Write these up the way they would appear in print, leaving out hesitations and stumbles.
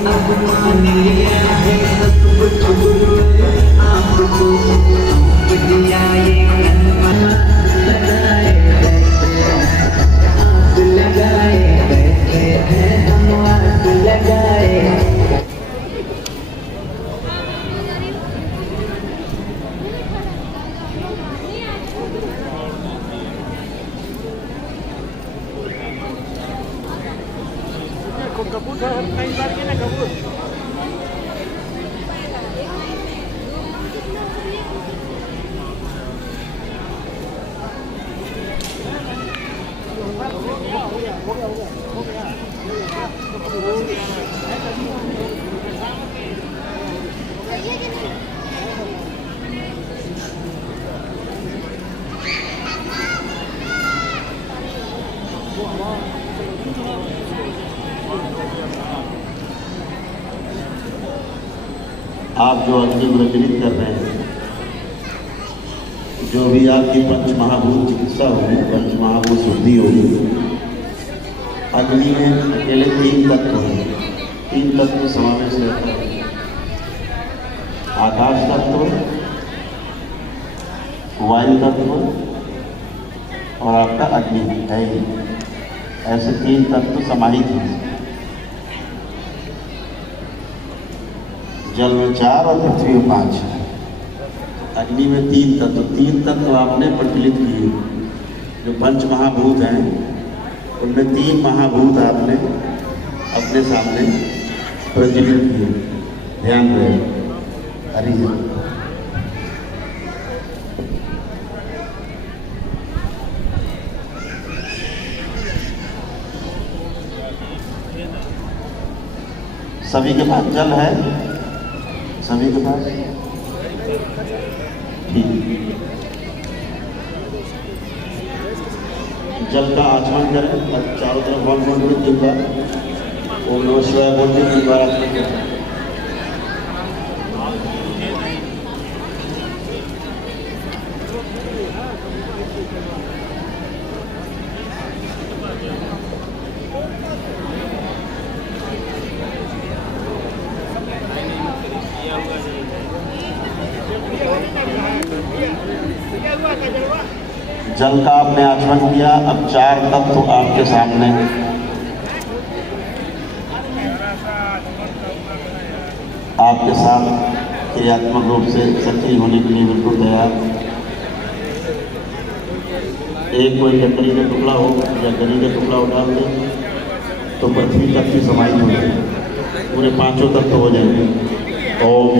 अब मान लिया है सब कुछ हुए आपको बढ़िया ये लगाए आग लगाए बैठे हैं हम आग लगाए। कपूर कई बार के ना कपूर आप जो अग्नि प्रज्वलित कर रहे हैं, जो भी आपकी पंच महाभूत चिकित्सा होगी, पंच महाभूत शुद्धि होगी, अग्नि में अकेले 3 तत्व हैं। 3 तत्व समावेश रहता है, आकाश तत्व, वायु तत्व और आपका अग्नि है। ऐसे 3 तत्व समाहित हैं। जल में 4 और पृथ्वी में 5। अग्नि में 3 तत्व, 3 तत्व आपने प्रज्वलित किए। जो पंच महाभूत हैं उनमें 3 महाभूत आपने अपने सामने प्रज्वलित किए। ध्यान रहे। हरि सभी के पास जल है? सभी के पास ठीक। जल का आचमन करें और चारों तरफ बोल बोल के 3 बार ओम नमः शिवाय बोल के 3 बार आचमन करें। जल का आपने आचमन किया। अब 4 तत्व आपके सामने आपके साथ क्रियात्मक रूप से सक्रिय होने के लिए बिल्कुल तैयार। एक कोई लकड़ी का टुकड़ा हो या गरी का टुकड़ा उठा दे तो पृथ्वी तक की समाहित हो जाएगी, पूरे 5 तत्व हो जाएंगे। ओम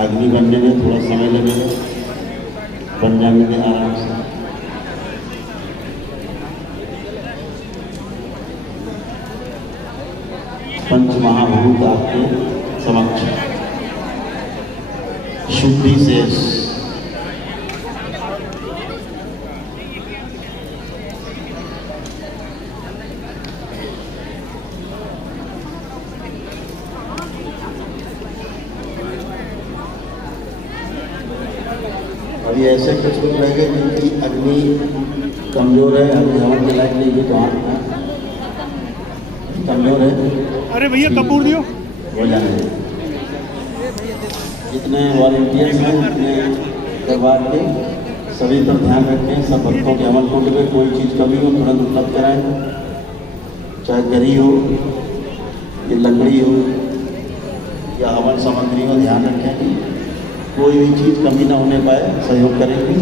अग्नि बनने में थोड़ा समय लगेगा, बन जाएंगे आराम से। पंच महाभूत आपके समक्ष शुद्धि शेष। अभी ऐसे कुछ लोग रह गए जिनकी अग्नि कमजोर है, अभी हवन के लायक नहीं है, तो आप कमजोर है। अरे भैया कपूर दियो हो जाने। जितने वॉलंटियर्स हैं, जितने दरबार के, सभी पर ध्यान रखें। सब भक्तों के हवन कुंड में कोई चीज़ कमी हो तुरंत उपलब्ध कराएं, चाहे गरी हो या लकड़ी हो या हवन सामग्री हो। ध्यान रखें कोई भी चीज़ कमी ना होने पाए, सहयोग करेंगे।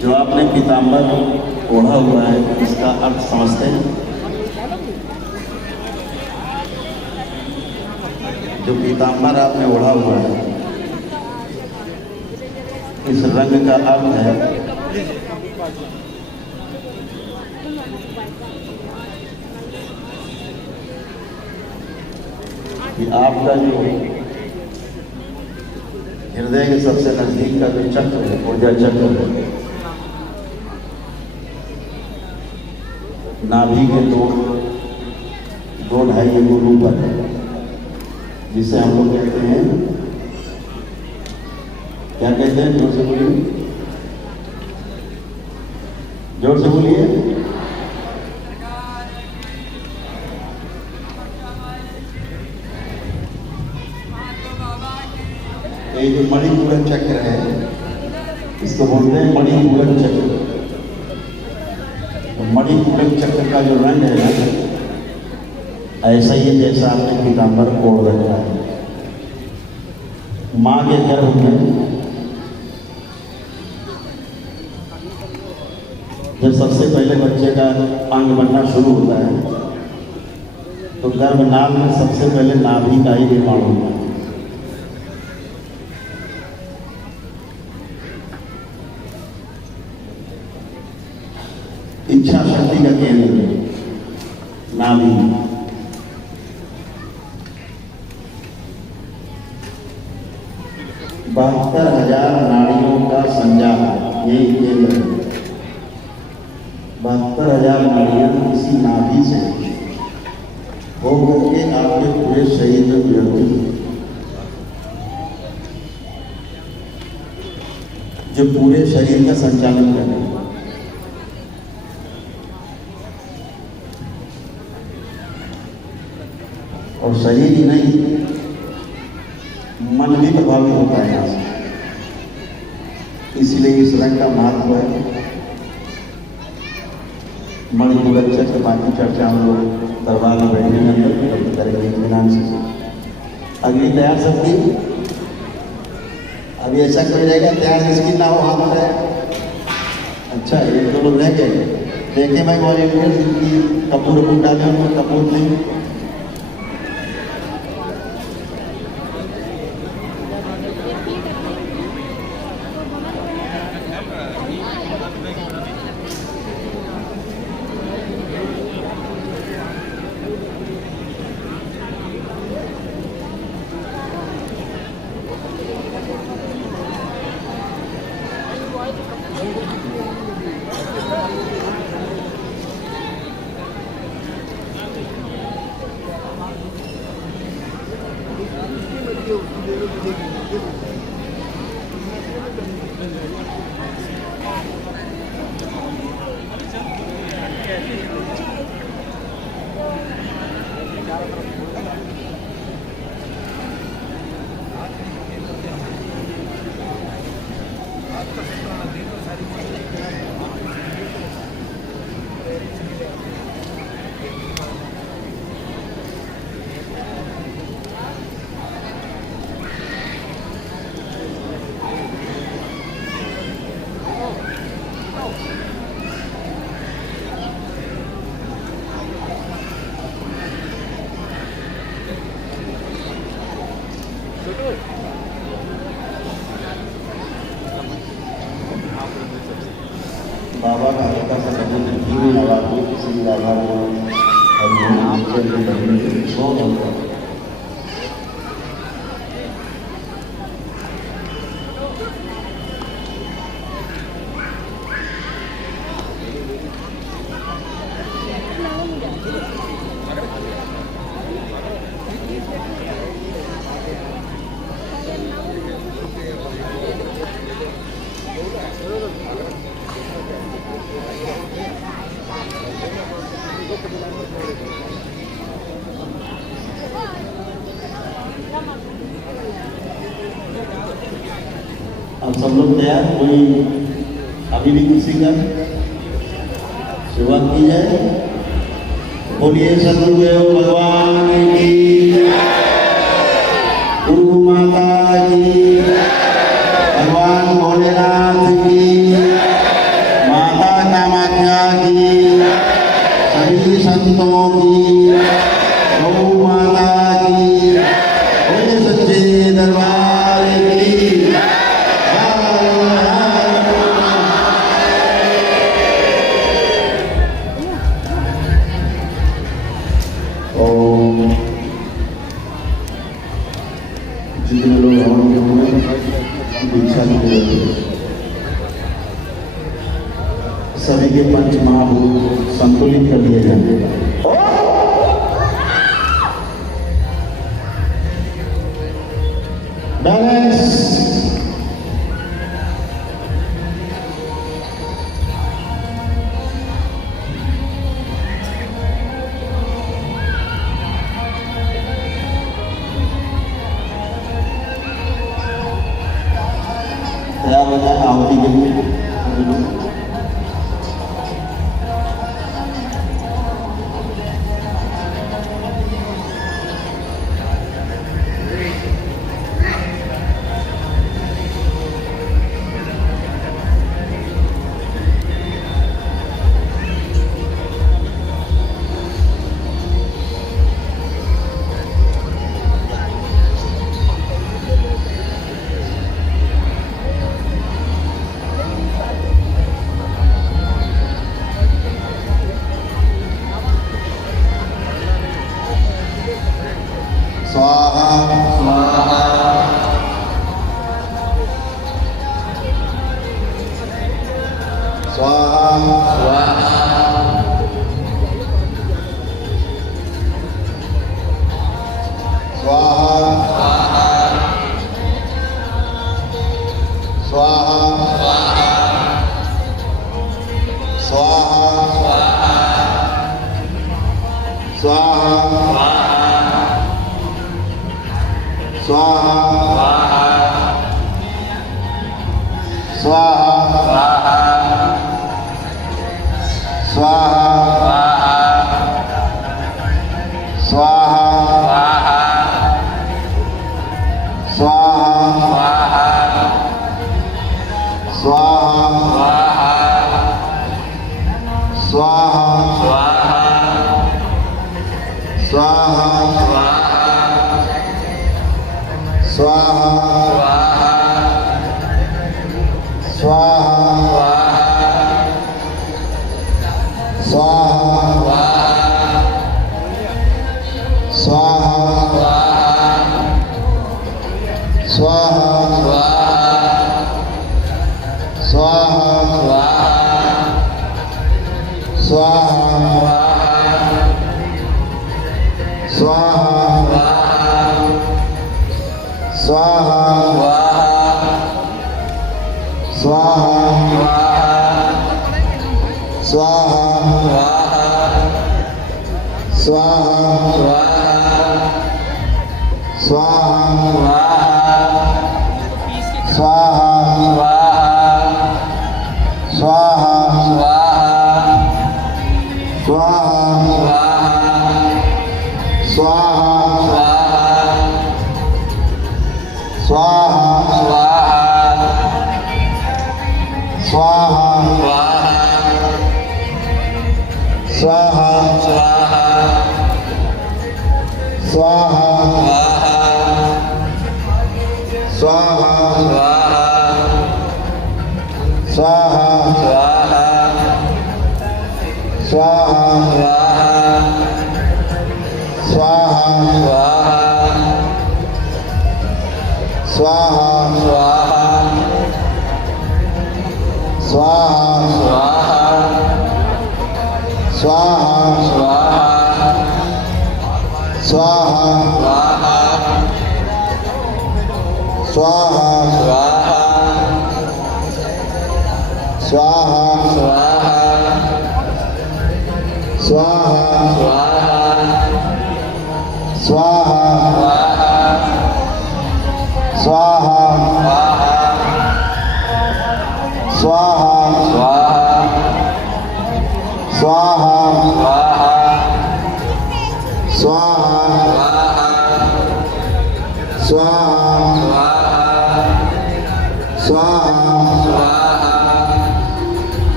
जो आपने पीताम्बर ओढ़ा हुआ है, इसका अर्थ समझते हैं? जो पीताम्बर आपने ओढ़ा हुआ है, इस रंग का अर्थ है कि आपका जो हृदय के सबसे नजदीक का जो चक्र है, ऊर्जा चक्र है, नाभि के दो ढाई गुरु पर है, जिसे हम लोग कहते हैं, क्या कहते हैं? जोर से बोलिए, जोर से बोलिए। ये जो मणिपूरक चक्र है, इसको बोलते हैं मणिपूरक चक्र। तो मणिपूरक चक्र का जो रंग है ना, ऐसा ही है जैसा आपने पीताम्बर ओढ़ रखा है। माँ के गर्भ में जब सबसे पहले बच्चे का अंग बनना शुरू होता है, तो गर्भनाल में सबसे पहले नाभि का ही निर्माण होता है। इच्छा शक्ति का केंद्र नाभि। 72,000 नाड़ियों का संजाल यही केंद्र है। 72,000 नाड़ियां इसी नाभि से होकर के आपके पूरे शरीर में गुजरती है, जो पूरे शरीर का संचालन करती है। और शरीर ही नहीं, मन भी प्रभावित होता है यहाँ से। इसलिए इस रंग का महत्व है। मणिपूरक चक्र बाकी चर्चा हम लोग दरबार में बैठने के अंदर करेंगे इत्मीनान से। अगली तैयार सबकी? अभी ऐसा कोई रहेगा तैयार जिसकी ना हो हाथ है? अच्छा, एक दो लोग रह गए। देखे भाई वॉलंटियर्स जिनकी कपूर वपूर डाले उनको कपूर नहीं। बाबा का हल्का सा बदल धीमी आवाज में किसी बाबा को अब सब लोग तैयार? कोई अभी भी किसी का शुरुआत की जाए? बोलिए सदगुरुदेव भगवान की, गुरु माता की, भगवान भोलेनाथ की, माता कामाख्या की, सभी संतों की, गौ माता की, बोले सच्चे दरबार की। और जितने लोग हवन हुए दीक्षा लिए सभी के पंच महाभूत संतुलित कर दिए जाएंगे। बैलेंस तैयार हो जाए आहुति के लिए। स्वाहा स्वाहा स्वाहा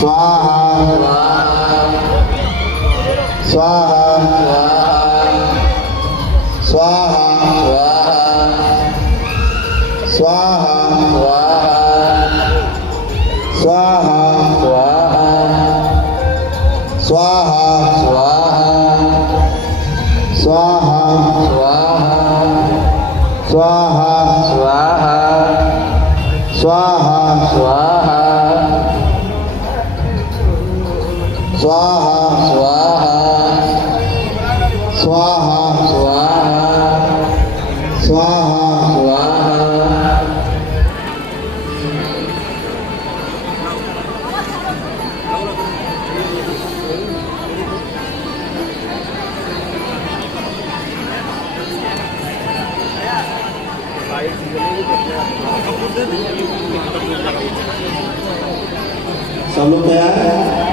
स्वाहा स्वाहा स्वाहा स्वाहा स्वाहा स्वाहा स्वाहा स्वाहा स्वाहा स्वाहा सब लोग तैयार हैं?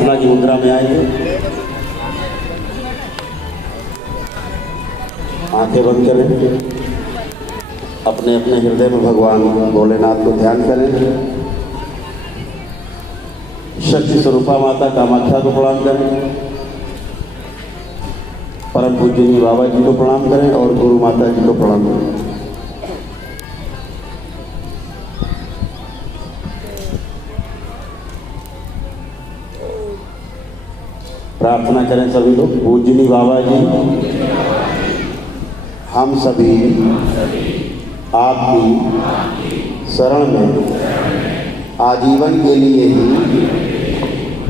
प्रार्थना की मुद्रा में आएंगे। आंखें बंद करें, अपने अपने हृदय में भगवान भोलेनाथ को ध्यान करें। शक्ति स्वरूपा माता कामाख्या को प्रणाम करें, परम पूजनीय बाबा जी को प्रणाम करें और गुरु माता जी को प्रणाम करें। प्रार्थना करें सभी लोग। पूजनीय बाबा जी, हम सभी आपकी शरण में आजीवन के लिए ही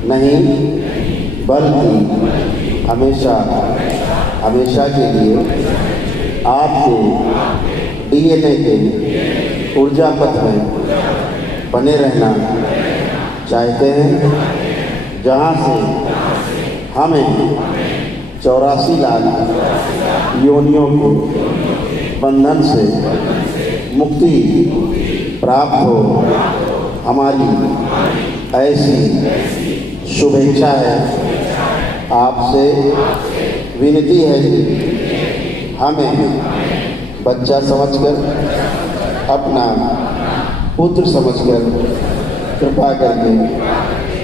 नहीं बल्कि हमेशा हमेशा के लिए आपके डीएनए के ऊर्जा पथ में बने रहना चाहते हैं, जहाँ से हमें 84 लाख योनियों के बंधन से मुक्ति प्राप्त हो। हमारी ऐसी शुभेच्छा है। आपसे विनती है कि हमें बच्चा समझकर, अपना पुत्र समझकर कृपा करके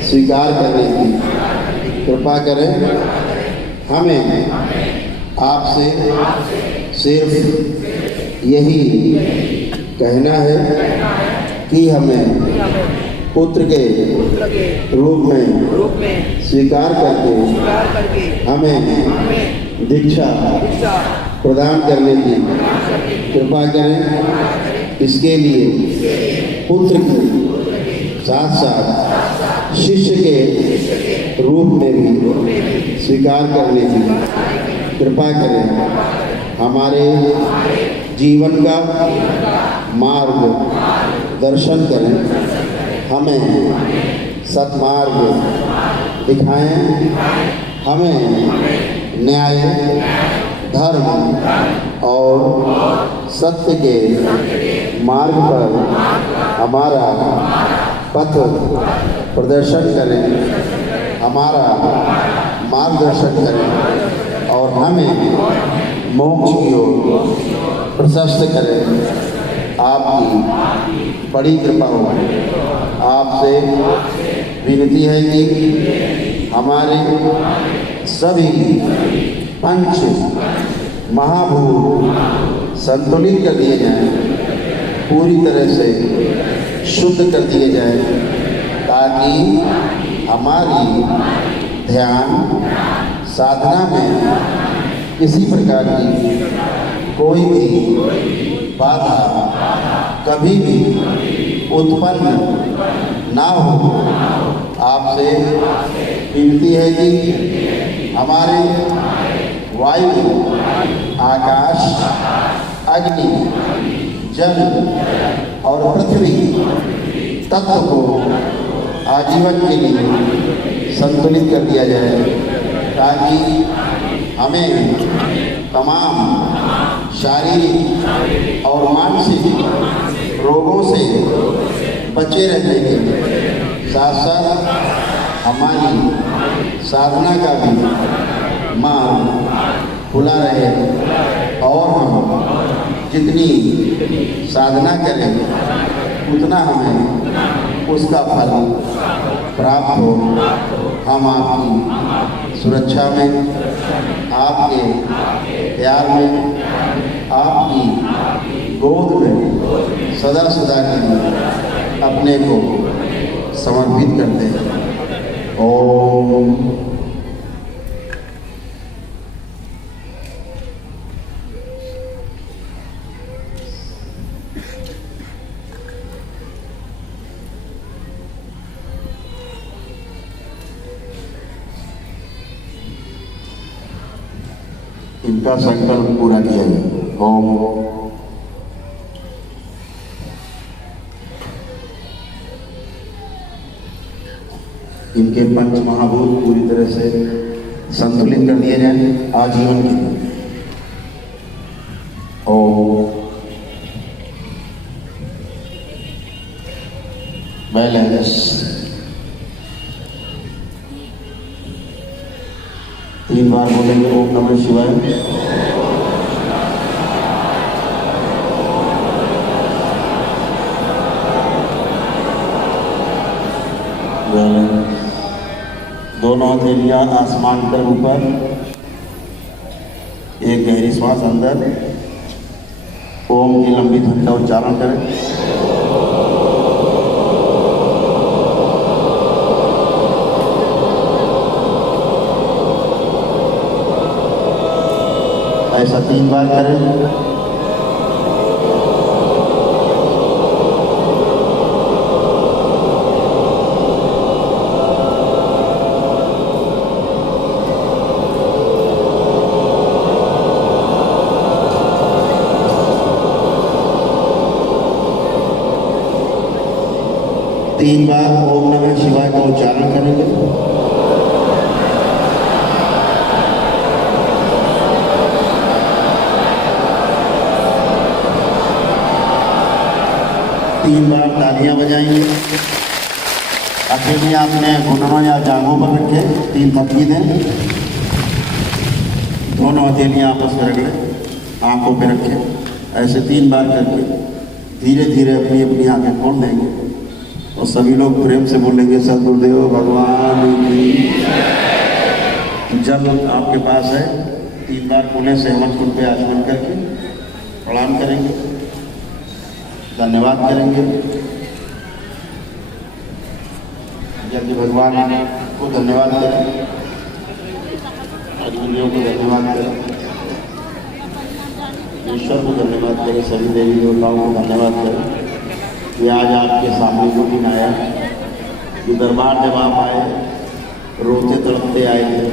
स्वीकार करने की कृपा करें। हमें आपसे सिर्फ यही कहना है कि हमें पुत्र के रूप में स्वीकार करके हमें दीक्षा प्रदान करने की कृपा करें। इसके लिए पुत्र के साथ साथ शिष्य के रूप में भी स्वीकार करने की कृपा करें। हमारे जीवन का मार्ग दर्शन करें, हमें सत्मार्ग दिखाएं, हमें न्याय, धर्म और सत्य के मार्ग पर हमारा पथ प्रदर्शन करें, हमारा मार्गदर्शन करें और हमें मोक्ष की ओर प्रशस्त करें। आपकी बड़ी कृपा हो। आपसे विनती है कि हमारे सभी पंच महाभूत संतुलित कर दिए जाएं, पूरी तरह से शुद्ध कर दिए जाएं, ताकि हमारी ध्यान साधना में किसी प्रकार की कोई भी बाधा कभी भी उत्पन्न ना हो। आपसे विनती है कि हमारे वायु, आकाश, अग्नि, जल और पृथ्वी तत्व को आजीवन के लिए संतुलित कर दिया जाए, ताकि हमें तमाम शारीरिक और मानसिक रोगों से बचे रहने के साथ साथ हमारी साधना का भी मार्ग खुला रहे और हम जितनी साधना करें उतना हमें उसका फल प्राप्त हो। हम आपकी सुरक्षा में, आपके प्यार में, आपकी गोद में सदा सदा के लिए अपने को समर्पित करते हैं। ओम। इनका संकल्प पूरा किया जाए। ओम। इनके पंच महाभूत पूरी तरह से संतुलित कर दिए जाए आजीवन के लिए। ओम। बैलेंस। 3 बार बोलेंगे ओम नमः शिवाय। दोनों हथेलियां आसमान के ऊपर, एक गहरी श्वास अंदर, ओम की लंबी ध्वनि का उच्चारण करें। ऐसा 3 बार करें। तीन बार ओम नमः शिवाय का उच्चारण करेंगे। तीन बार तालियां बजाएंगे। हथेलियां अपने घुटनों या जांघों पर रखें, 3 थपकी दें। दोनों हथेलियां आपस में रगड़े, आंखों पे रखें। ऐसे 3 बार करके धीरे धीरे अपनी अपनी आंखें खोल देंगे और सभी लोग प्रेम से बोलेंगे सद्गुरुदेव भगवान की। जब आपके पास है 3 बार पुणे से हेमंत कुंड पे आचमन करके प्रणाम करेंगे, धन्यवाद करेंगे। जब भगवान को धन्यवाद करें, अग्नियों को धन्यवाद करें, ईश्वर को धन्यवाद करें, सभी देवी देवताओं को धन्यवाद करें कि आज आपके सामने को दिन आया। ये दरबार जब आप आए रोते तड़पते आए थे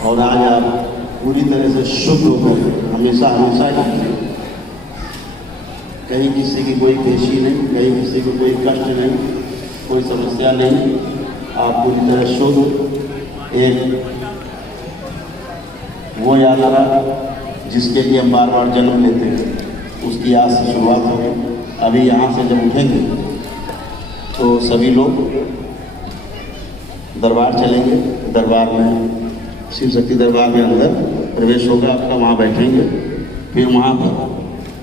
और आज आप पूरी तरह से शुद्ध होकर हमेशा हमेशा ही, कहीं किसी की कोई पेशी नहीं, कहीं किसी को कोई कष्ट नहीं, कोई समस्या नहीं, आप पूरी तरह शुद्ध। एक वो यात्रा जिसके लिए हम बार बार जन्म लेते हैं, उसकी आज से शुरुआत होगी। अभी यहाँ से जब उठेंगे तो सभी लोग दरबार चलेंगे। दरबार में शिव शक्ति दरबार में अंदर प्रवेश होगा आपका, वहाँ बैठेंगे। फिर वहाँ पर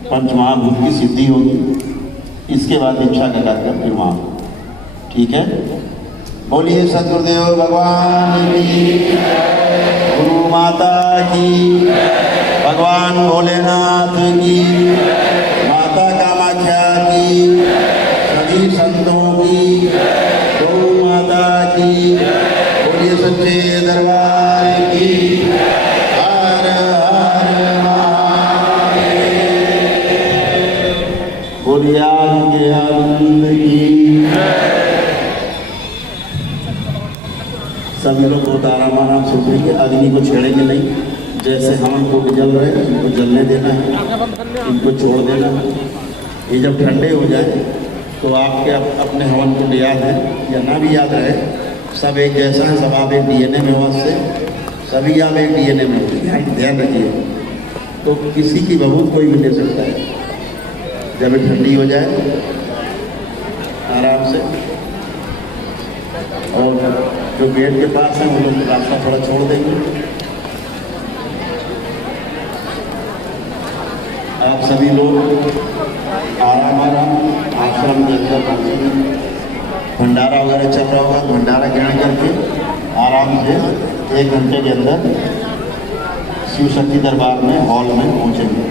पंच महाभूत की सिद्धि होगी। इसके बाद दीक्षा का कार्यक्रम फिर वहाँ, ठीक है। बोलिए सद्गुरुदेव भगवान की, गुरु माता की, भगवान भोलेनाथ की, माता कामाख्या की, सभी संतों की, गौ माता की। बोलिए सच्चे दरबार की। हर हर महादेव। बोलिए आज के आनंद की। सभी लोग बहुत आराम से उठेंगे, अग्नि को छेड़ेंगे नहीं। जैसे हवन को जल रहे हैं इनको जलने देना है, इनको छोड़ देना है। ये जब ठंडे हो जाए तो आपके अपने हवन को याद है या ना भी याद रहे, सब एक जैसा है, सब आप एक DNA में हो, से सभी आप एक DNA में हो। ध्यान रखिए। तो किसी की बहुत कोई भी ले सकता है। जब ये ठंडी हो जाए आराम से, और जो गेट के पास है वो लोग रास्ता थोड़ा छोड़ देंगे। आप सभी लोग आराम आश्रम के अंदर पहुँचेंगे। भंडारा वगैरह चल रहा होगा, भंडारा ग्रहण करके आराम से 1 घंटे के अंदर शिव शक्ति दरबार में हॉल में पहुँचेंगे।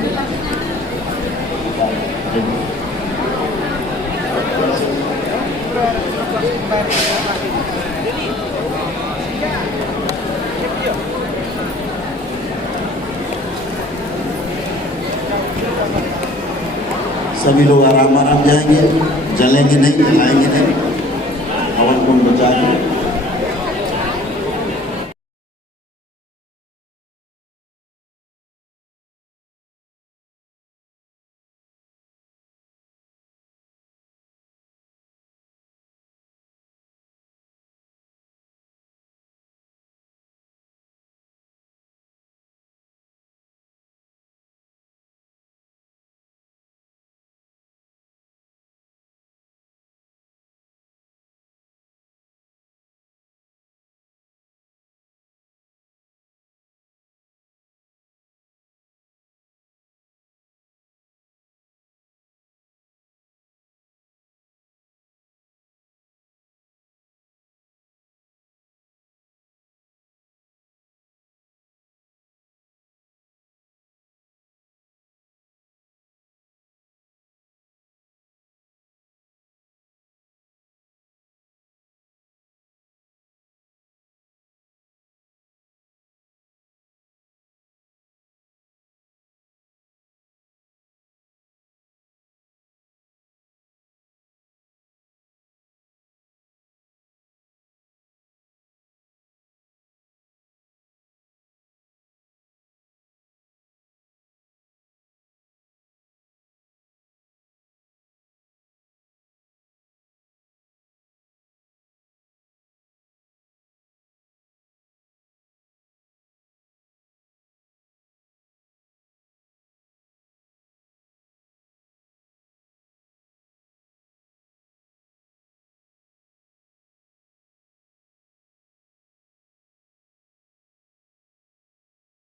सभी लोग आराम जाएंगे, जलेंगे नहीं, जलाएंगे नहीं।